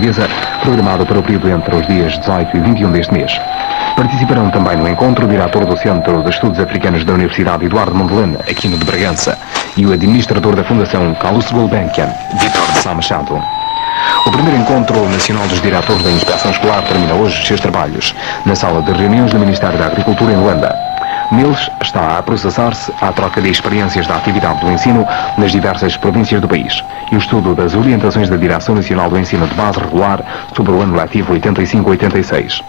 portuguesa, programado para o período entre os dias 18 e 21 deste mês. Participarão também no encontro o diretor do Centro de Estudos Africanos da Universidade Eduardo Mondlane, aqui no de Bragança, e o administrador da Fundação Carlos Gulbenkian, Vítor de Sá Machado. O primeiro encontro nacional dos diretores da Inspeção Escolar termina hoje os seus trabalhos, na sala de reuniões do Ministério da Agricultura em Luanda. Neles está a processar-se a troca de experiências da atividade do ensino nas diversas províncias do país e o estudo das orientações da Direção Nacional do Ensino de Base Regular sobre o ano letivo 85-86.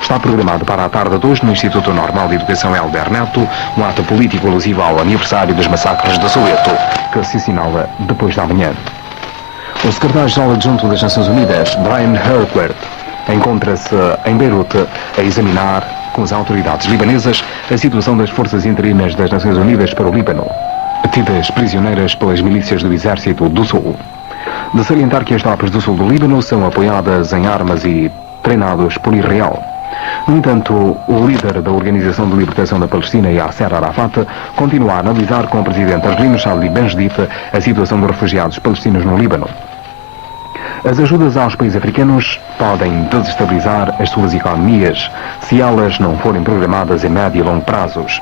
Está programado para a tarde de hoje no Instituto Normal de Educação Helder Neto um ato político alusivo ao aniversário dos massacres de Soweto, que se assinala depois da manhã. O secretário-geral adjunto das Nações Unidas, Brian Herquert, encontra-se em Beirute a examinar com as autoridades libanesas a situação das forças interinas das Nações Unidas para o Líbano, tidas prisioneiras pelas milícias do Exército do Sul. De salientar que as tropas do sul do Líbano são apoiadas em armas e treinados por Israel. No entanto, o líder da Organização de Libertação da Palestina, Yasser Arafat, continua a analisar com o presidente argelino Chadli Benjedid a situação dos refugiados palestinos no Líbano. As ajudas aos países africanos podem desestabilizar as suas economias se elas não forem programadas em médio e longo prazos.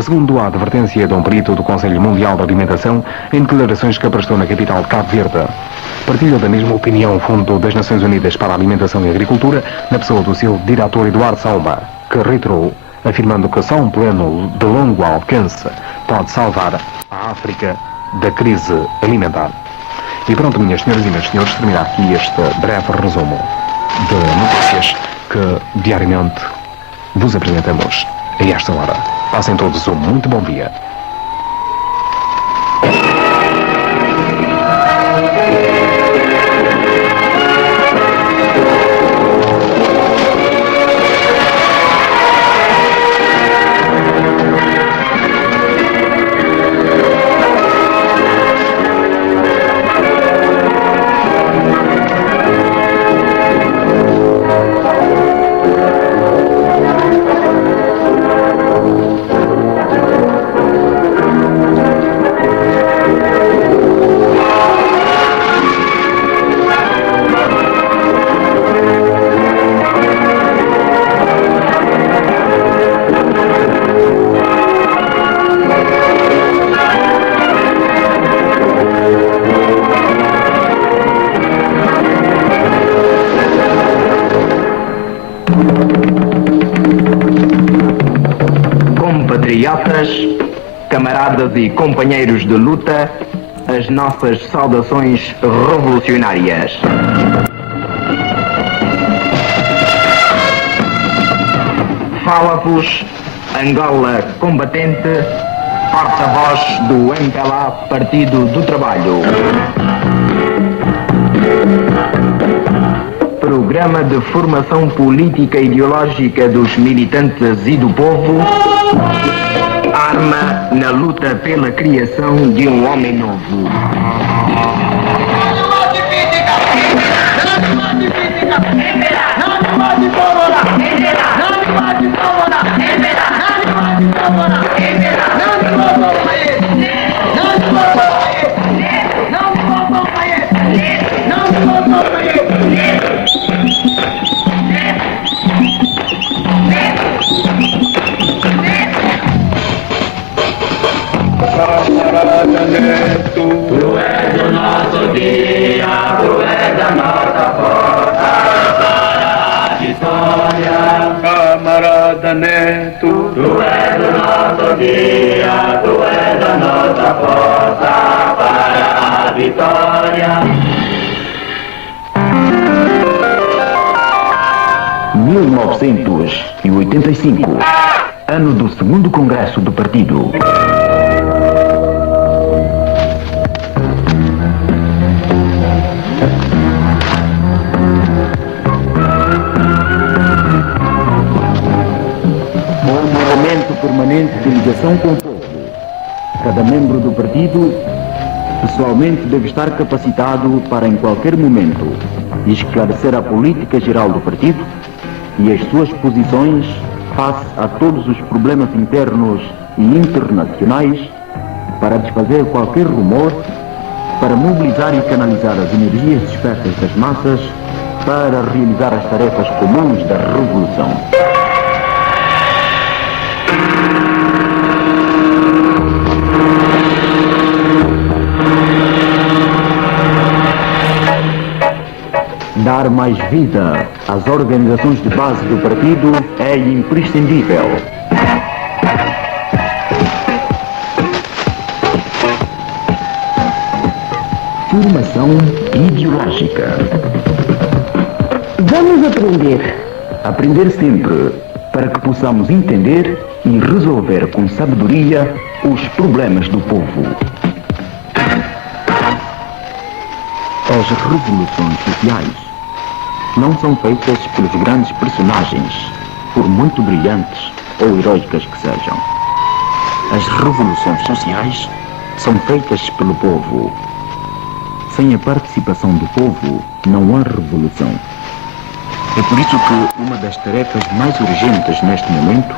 Segundo a advertência de um perito do Conselho Mundial da Alimentação, em declarações que prestou na capital de Cabo Verde, partilha da mesma opinião o Fundo das Nações Unidas para a Alimentação e Agricultura, na pessoa do seu diretor Eduardo Salma, que reiterou, afirmando que só um plano de longo alcance pode salvar a África da crise alimentar. E pronto, minhas senhoras e meus senhores, termina aqui este breve resumo de notícias que diariamente vos apresentamos a esta hora. Passem todos um muito bom dia. Compatriotas, camaradas e companheiros de luta, as nossas saudações revolucionárias. Fala-vos Angola combatente, porta-voz do MPLA Partido do Trabalho. Programa de formação política e ideológica dos militantes e do povo, arma na luta pela criação de um homem novo. Tu és o nosso dia, tu és a nossa força para a vitória. Camarada Neto, tu és o nosso dia, tu és a nossa força para a vitória. 1985, ano do segundo congresso do partido. Permanente de ligação com o povo. Cada membro do partido pessoalmente deve estar capacitado para em qualquer momento esclarecer a política geral do partido e as suas posições face a todos os problemas internos e internacionais, para desfazer qualquer rumor, para mobilizar e canalizar as energias dispersas das massas para realizar as tarefas comuns da revolução. Dar mais vida às organizações de base do partido é imprescindível. Formação ideológica. Vamos aprender. Aprender sempre, para que possamos entender e resolver com sabedoria os problemas do povo. As revoluções sociais não são feitas pelos grandes personagens, por muito brilhantes ou heróicas que sejam. As revoluções sociais são feitas pelo povo. Sem a participação do povo, não há revolução. É por isso que uma das tarefas mais urgentes neste momento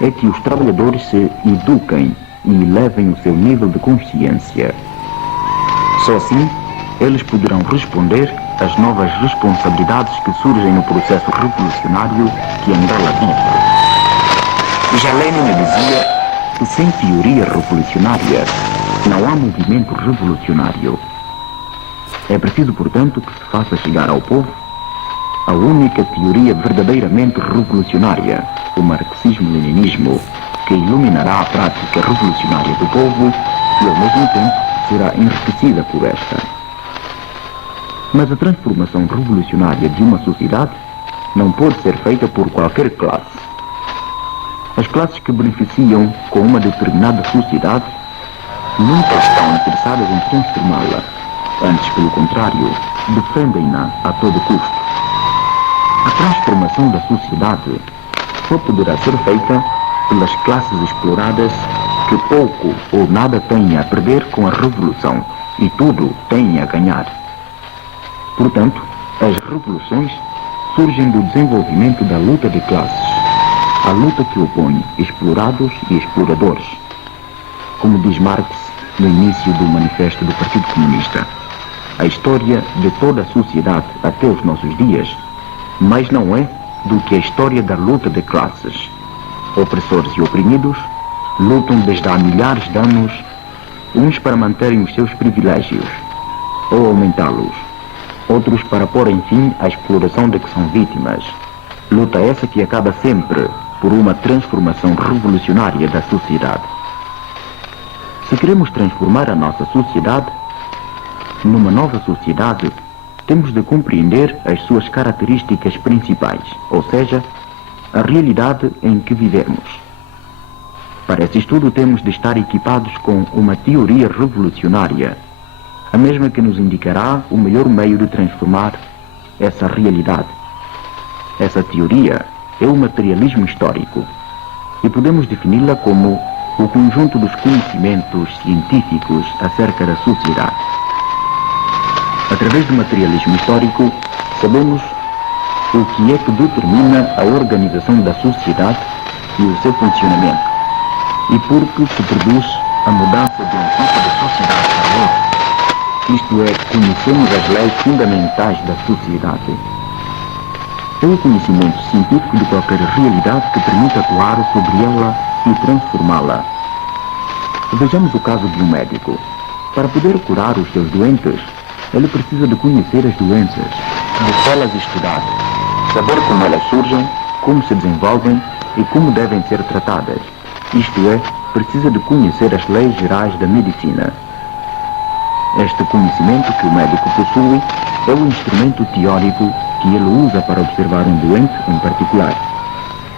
é que os trabalhadores se eduquem e elevem o seu nível de consciência. Só assim, eles poderão responder às novas responsabilidades que surgem no processo revolucionário que Angola vive. Já Lenin dizia que sem teoria revolucionária não há movimento revolucionário. É preciso, portanto, que se faça chegar ao povo a única teoria verdadeiramente revolucionária, o marxismo-leninismo, que iluminará a prática revolucionária do povo e, ao mesmo tempo, será enriquecida por esta. Mas a transformação revolucionária de uma sociedade não pode ser feita por qualquer classe. As classes que beneficiam com uma determinada sociedade nunca estão interessadas em transformá-la. Antes, pelo contrário, defendem-na a todo custo. A transformação da sociedade só poderá ser feita pelas classes exploradas que pouco ou nada têm a perder com a revolução e tudo têm a ganhar. Portanto, as revoluções surgem do desenvolvimento da luta de classes, a luta que opõe explorados e exploradores, como diz Marx no início do Manifesto do Partido Comunista. A história de toda a sociedade até os nossos dias, mas não é do que a história da luta de classes. Opressores e oprimidos lutam desde há milhares de anos, uns para manterem os seus privilégios ou aumentá-los, outros para porem fim à exploração de que são vítimas. Luta essa que acaba sempre por uma transformação revolucionária da sociedade. Se queremos transformar a nossa sociedade numa nova sociedade, temos de compreender as suas características principais, ou seja, a realidade em que vivemos. Para esse estudo temos de estar equipados com uma teoria revolucionária, a mesma que nos indicará o melhor meio de transformar essa realidade. Essa teoria é o materialismo histórico e podemos defini-la como o conjunto dos conhecimentos científicos acerca da sociedade. Através do materialismo histórico, sabemos o que é que determina a organização da sociedade e o seu funcionamento, e por que se produz a mudança de um tipo de sociedade para outro. Isto é, conhecemos as leis fundamentais da sociedade. É o conhecimento científico de qualquer realidade que permite atuar sobre ela e transformá-la. Vejamos o caso de um médico. Para poder curar os seus doentes, ele precisa de conhecer as doenças, de tê-las estudar, saber como elas surgem, como se desenvolvem e como devem ser tratadas. Isto é, precisa de conhecer as leis gerais da medicina. Este conhecimento que o médico possui é o instrumento teórico que ele usa para observar um doente em particular,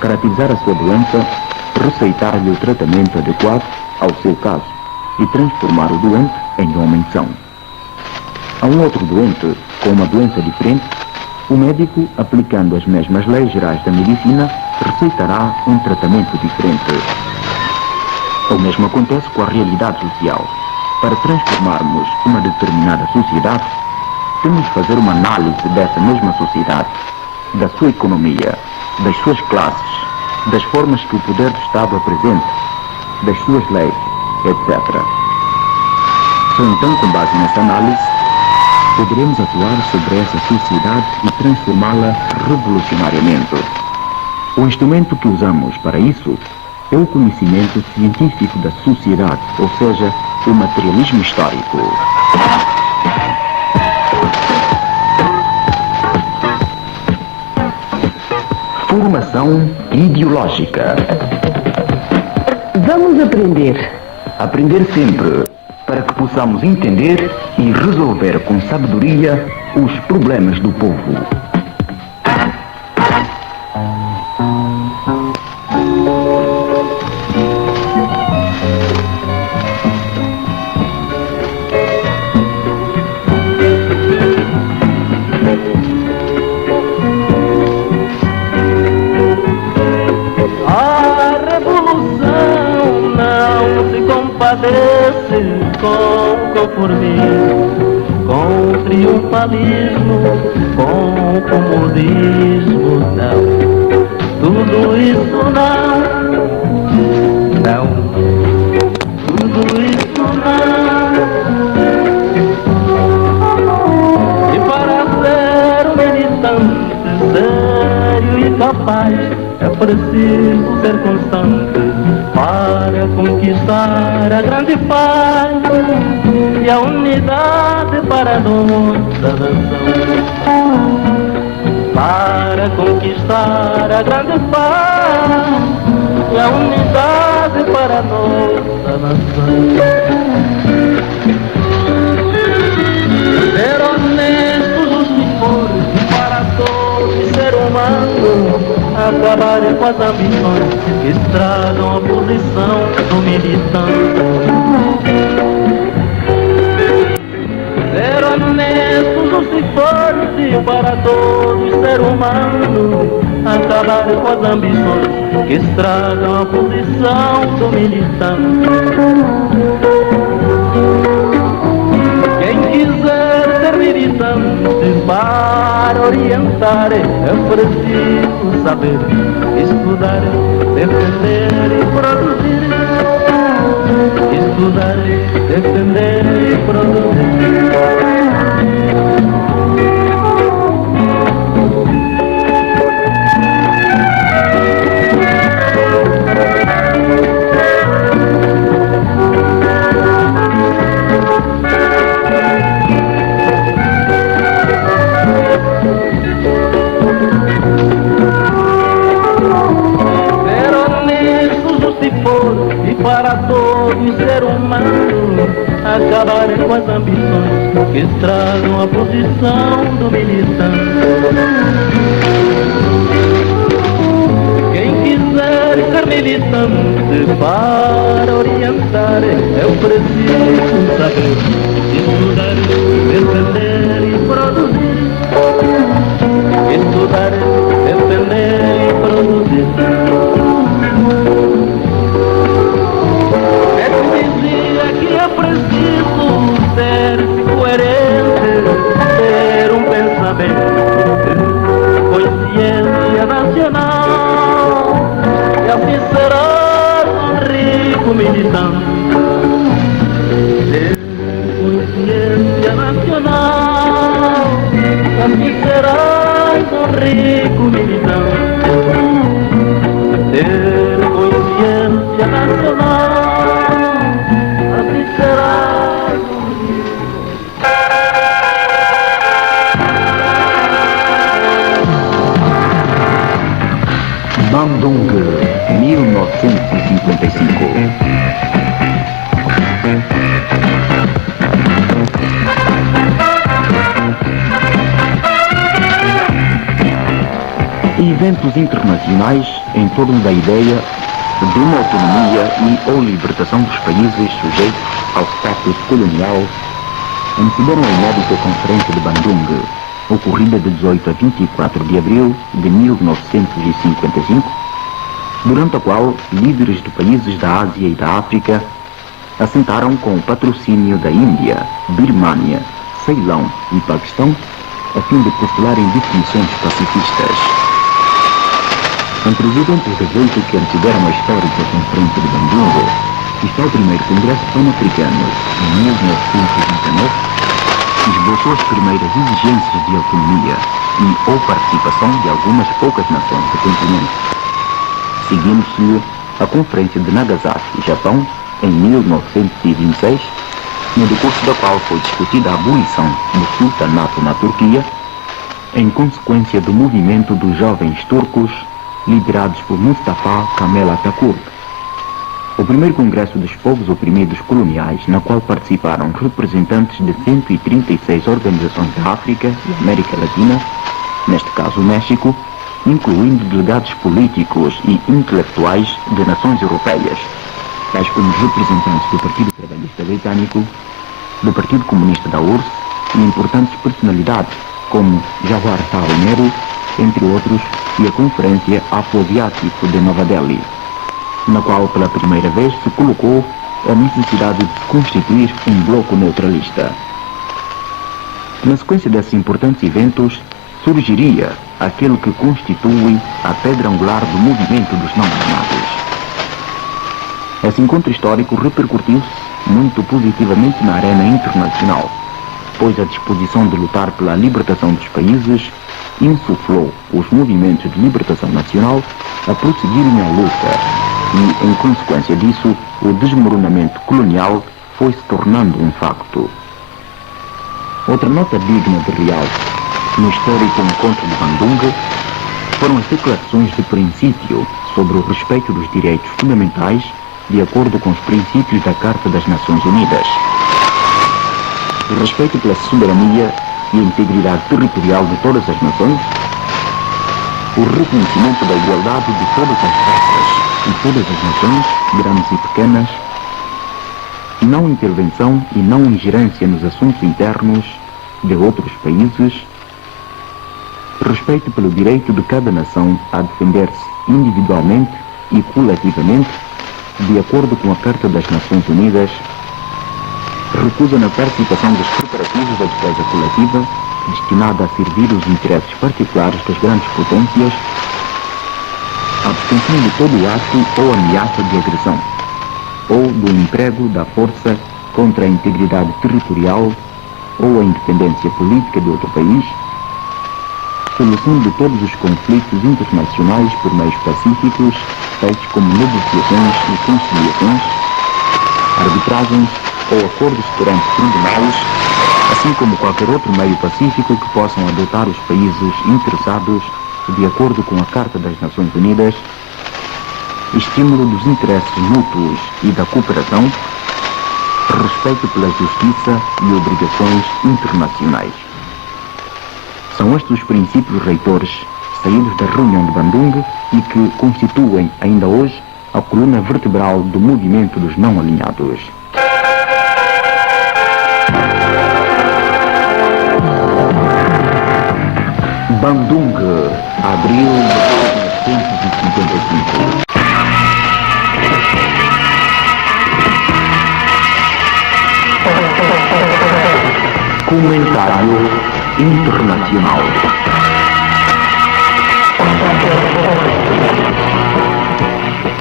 caracterizar a sua doença, receitar-lhe o tratamento adequado ao seu caso e transformar o doente em homem são. A um outro doente com uma doença diferente, o médico, aplicando as mesmas leis gerais da medicina, receitará um tratamento diferente. O mesmo acontece com a realidade social. Para transformarmos uma determinada sociedade, temos de fazer uma análise dessa mesma sociedade, da sua economia, das suas classes, das formas que o poder do Estado apresenta, das suas leis, etc. Só então, com base nessa análise, poderemos atuar sobre essa sociedade e transformá-la revolucionariamente. O instrumento que usamos para isso é o conhecimento científico da sociedade, ou seja, o materialismo histórico. Formação ideológica. Vamos aprender. Aprender sempre, para que possamos entender e resolver com sabedoria os problemas do povo. Com conformismo, com triunfalismo, com comodismo, não. Tudo isso não, tudo isso não. E para ser um militante sério e capaz, é preciso ser constante para conquistar a grande paz e a unidade para a nossa nação. Para conquistar a grande paz e a unidade para a nossa nação. Ser honesto, justo e forte para todo ser humano. Acabar com as ambições que estragam a posição do militante. Ser honesto, justo e forte para todo ser humano. Acabar com as ambições que estragam a posição do militante. Quem quiser ser militante para orientar é preciso saber estudar, defender e produzir. Estudar, defender e produzir. Para todo ser humano, acabar com as ambições que estragam a posição do militante. Quem quiser ser militante para orientar é preciso saber estudar, defender e produzir. Estudar, defender e produzir. É preciso ser coerente, ter um pensamento, consciência nacional, e assim será um rico militante. Ter consciência nacional, e assim será um rico militante. Ter consciência nacional. Bandung, 1955. Eventos internacionais em torno da ideia de uma autonomia e ou libertação dos países sujeitos ao status colonial antecederam a inédita Conferência de Bandung, ocorrida de 18 a 24 de abril de 1955, durante a qual líderes de países da Ásia e da África assentaram com o patrocínio da Índia, Birmânia, Ceilão e Paquistão, a fim de postularem definições pacifistas. Entre os eventos de evento que antecederam a histórica Conferência de Bandung está o primeiro Congresso Pan-Africano, em 1929, esboçou as primeiras exigências de autonomia e ou participação de algumas poucas nações do continente. Seguindo-se a Conferência de Nagasaki, Japão, em 1926, no decurso da qual foi discutida a abolição do sultanato na Turquia, em consequência do movimento dos jovens turcos liderados por Mustafa Kemal Atatürk. O primeiro Congresso dos Povos Oprimidos Coloniais, na qual participaram representantes de 136 organizações da África e América Latina, neste caso o México, incluindo delegados políticos e intelectuais de nações europeias, tais como os representantes do Partido Trabalhista Britânico, do Partido Comunista da URSS e importantes personalidades como Jawaharlal Nehru, entre outros, e a Conferência Afro-Asiático de Nova Delhi, na qual pela primeira vez se colocou a necessidade de se constituir um bloco neutralista. Na sequência desses importantes eventos, surgiria aquele que constitui a pedra angular do movimento dos não-armados. Esse encontro histórico repercutiu-se muito positivamente na arena internacional, pois a disposição de lutar pela libertação dos países insuflou os movimentos de libertação nacional a prosseguirem a luta e, em consequência disso, o desmoronamento colonial foi se tornando um facto. Outra nota digna de realce no histórico encontro de Bandung foram as declarações de princípio sobre o respeito dos direitos fundamentais de acordo com os princípios da Carta das Nações Unidas. O respeito pela soberania e a integridade territorial de todas as nações, o reconhecimento da igualdade de todas as raças e todas as nações, grandes e pequenas, não intervenção e não ingerência nos assuntos internos de outros países, respeito pelo direito de cada nação a defender-se individualmente e coletivamente, de acordo com a Carta das Nações Unidas, recusa na participação dos preparativos da defesa coletiva, destinada a servir os interesses particulares das grandes potências, a abstenção de todo ato ou ameaça de agressão, ou do emprego da força contra a integridade territorial ou a independência política de outro país, solução de todos os conflitos internacionais por meios pacíficos, tais como negociações e conciliações, arbitragens ou acordos perante tribunais, assim como qualquer outro meio pacífico que possam adotar os países interessados de acordo com a Carta das Nações Unidas, estímulo dos interesses mútuos e da cooperação, respeito pela justiça e obrigações internacionais. São estes os princípios reitores saídos da reunião de Bandung e que constituem ainda hoje a coluna vertebral do movimento dos não-alinhados. Bandung, abril de 1955. Comentário internacional.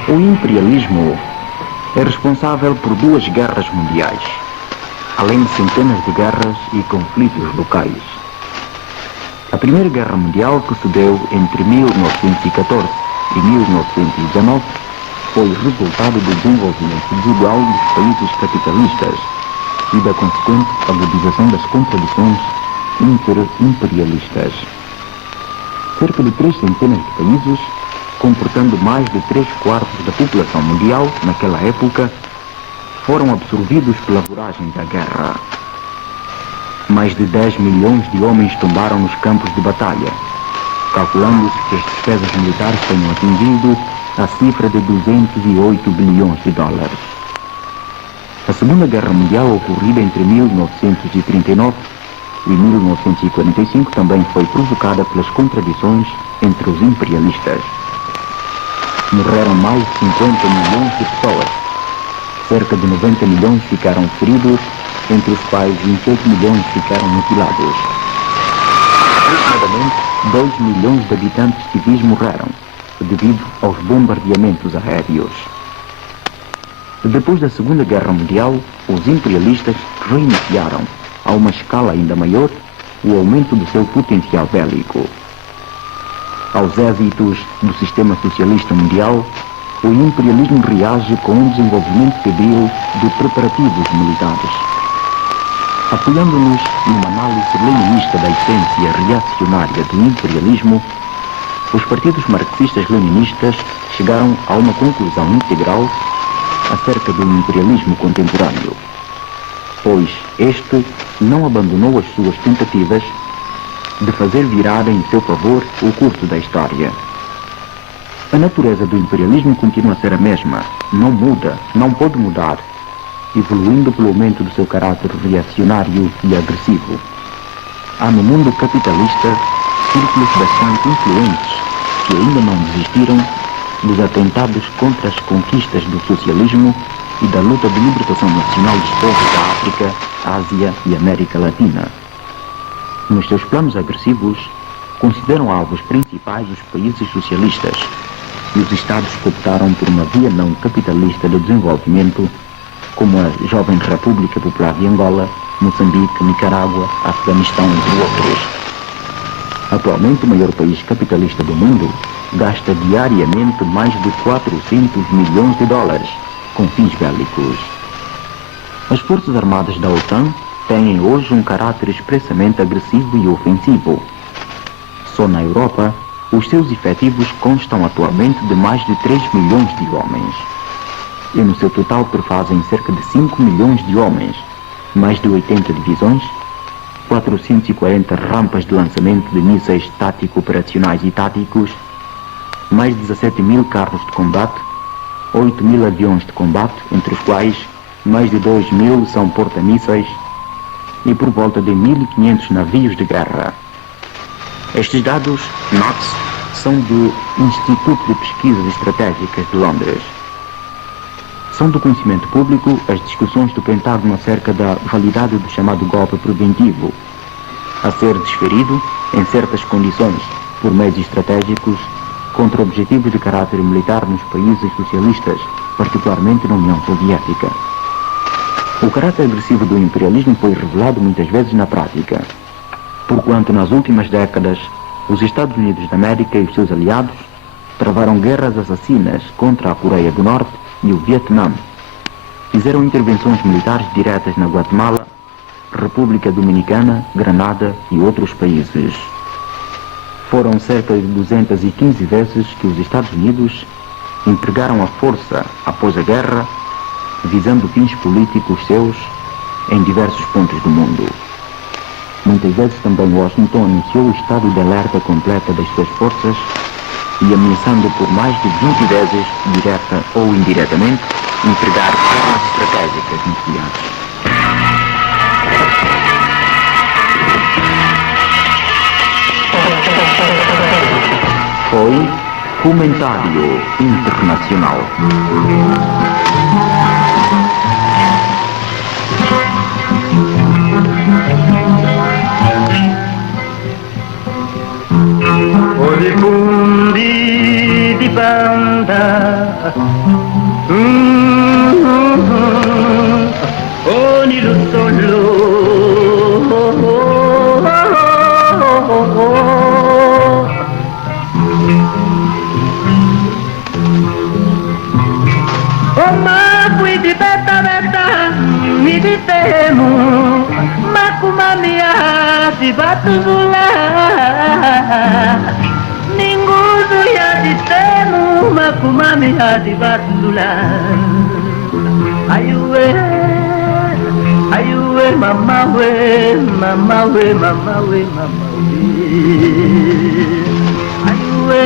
O imperialismo é responsável por 2 guerras mundiais, além de centenas de guerras e conflitos locais. A Primeira Guerra Mundial, que se deu entre 1914 e 1919, foi resultado do desenvolvimento desigual dos países capitalistas e da consequente agudização das contradições interimperialistas. Cerca de 3 centenas de países, comportando mais de 3/4 da população mundial naquela época, foram absorvidos pela voragem da guerra. Mais de 10 milhões de homens tombaram nos campos de batalha, calculando-se que as despesas militares tenham atingido a cifra de 208 bilhões de dólares. A Segunda Guerra Mundial, ocorrida entre 1939 e 1945, também foi provocada pelas contradições entre os imperialistas. Morreram mais de 50 milhões de pessoas. Cerca de 90 milhões ficaram feridos, entre os quais 28 milhões ficaram mutilados. Aproximadamente 2 milhões de habitantes civis morreram, devido aos bombardeamentos aéreos. Depois da Segunda Guerra Mundial, os imperialistas reiniciaram a uma escala ainda maior, o aumento do seu potencial bélico. Aos êxitos do sistema socialista mundial, o imperialismo reage com um desenvolvimento febril de preparativos militares. Apoiando-nos numa análise leninista da essência reacionária do imperialismo, os partidos marxistas-leninistas chegaram a uma conclusão integral acerca do imperialismo contemporâneo, pois este não abandonou as suas tentativas de fazer virar em seu favor o curso da história. A natureza do imperialismo continua a ser a mesma, não muda, não pode mudar, evoluindo pelo aumento do seu caráter reacionário e agressivo. Há no mundo capitalista círculos bastante influentes que ainda não desistiram dos atentados contra as conquistas do socialismo e da luta de libertação nacional dos povos da África, Ásia e América Latina. Nos seus planos agressivos, consideram alvos principais os países socialistas e os Estados que optaram por uma via não capitalista de desenvolvimento, como a jovem República Popular de Angola, Moçambique, Nicarágua, Afeganistão, entre outros. Atualmente, o maior país capitalista do mundo gasta diariamente mais de 400 milhões de dólares com fins bélicos. As Forças Armadas da OTAN têm hoje um caráter expressamente agressivo e ofensivo. Só na Europa, os seus efetivos constam atualmente de mais de 3 milhões de homens. E no seu total prefazem cerca de 5 milhões de homens, mais de 80 divisões, 440 rampas de lançamento de mísseis tático-operacionais e táticos, mais de 17 mil carros de combate, 8 mil aviões de combate, entre os quais mais de 2 mil são porta-mísseis, e por volta de 1.500 navios de guerra. Estes dados, note-se, são do Instituto de Pesquisas Estratégicas de Londres. São do conhecimento público as discussões do Pentágono acerca da validade do chamado golpe preventivo, a ser desferido, em certas condições, por meios estratégicos, contra objetivos de caráter militar nos países socialistas, particularmente na União Soviética. O caráter agressivo do imperialismo foi revelado muitas vezes na prática, porquanto nas últimas décadas os Estados Unidos da América e os seus aliados travaram guerras assassinas contra a Coreia do Norte e o Vietnã. Fizeram intervenções militares diretas na Guatemala, República Dominicana, Granada e outros países. Foram cerca de 215 vezes que os Estados Unidos empregaram a força após a guerra, visando fins políticos seus em diversos pontos do mundo. Muitas vezes também Washington anunciou o estado de alerta completa das suas forças e ameaçando por mais de 20 vezes, direta ou indiretamente, empregar armas estratégicas nucleares. Foi Comentário Internacional. Olifundi di banda, oni lo solo. Oma fui di beta beta, mi di temo, makuma mia di batuzula. Ninguzu ya di temo, makuma mia di batuzula. Ayuwe, ayuwe, mama we, mama we, mama we, mama we. Ayuwe,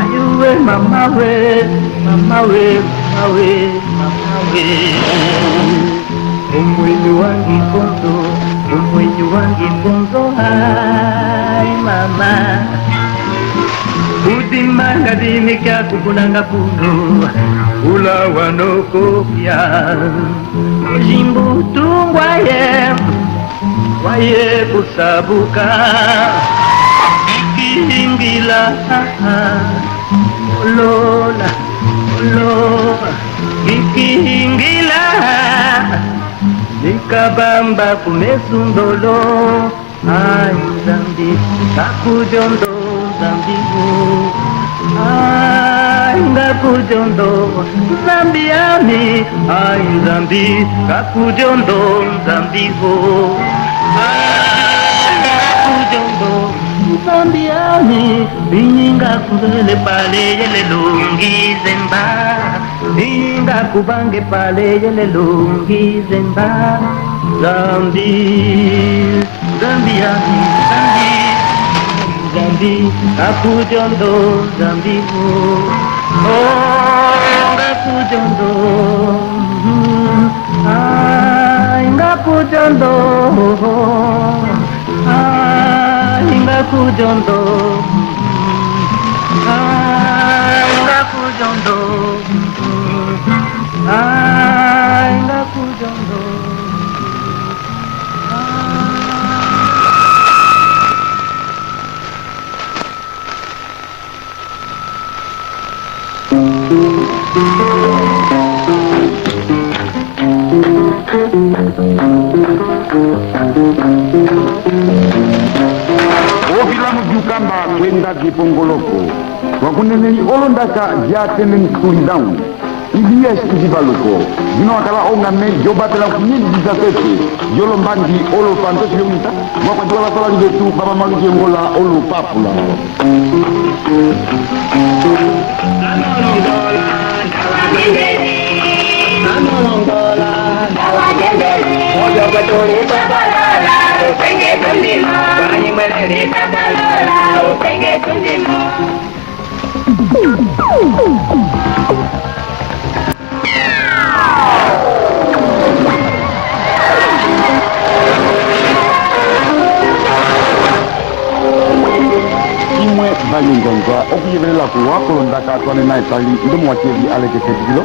ayuwe, mama we, mama we, mama we, mama we. Umwenyu wangi ponzo, umwenyu wangi ponzo, hai mama. Udimanga dimika kukunanga puno, ula wanoko pia. Jimbu tungwaye, waye kusabuka, ikingila, lola, lola, ikingila. Kabamba kumesundolo ai Zambi kakujondo Zambi ai ngakujondo Zambi ami ai Zambi kakujondo Zambi ai ngakujondo Zambi ami bininga kubele pale yele lungi zemba bininga kubange pale yele lungi zemba Zambi, Zambi, Zambi, Zambi, Kakujondo, Zambi, oh, Kakujondo, ay, Kakujondo, ay, Kakujondo, ay, Kakujondo, ay, Kakujondo. Ovilamu Jukamba kwenda Kipongoloko wakuneneni olondaka jatenen tulidau IBS kujibaluko dino akala onga me jobatela kunyidi disafete yolo mbandi olo fantos yomita wakajwala sala libetu baba maliki ngola olo papula Imwe balungonga okuyebelela kuwa kolondaka twane na etali ndo mwachevi aleke tekilo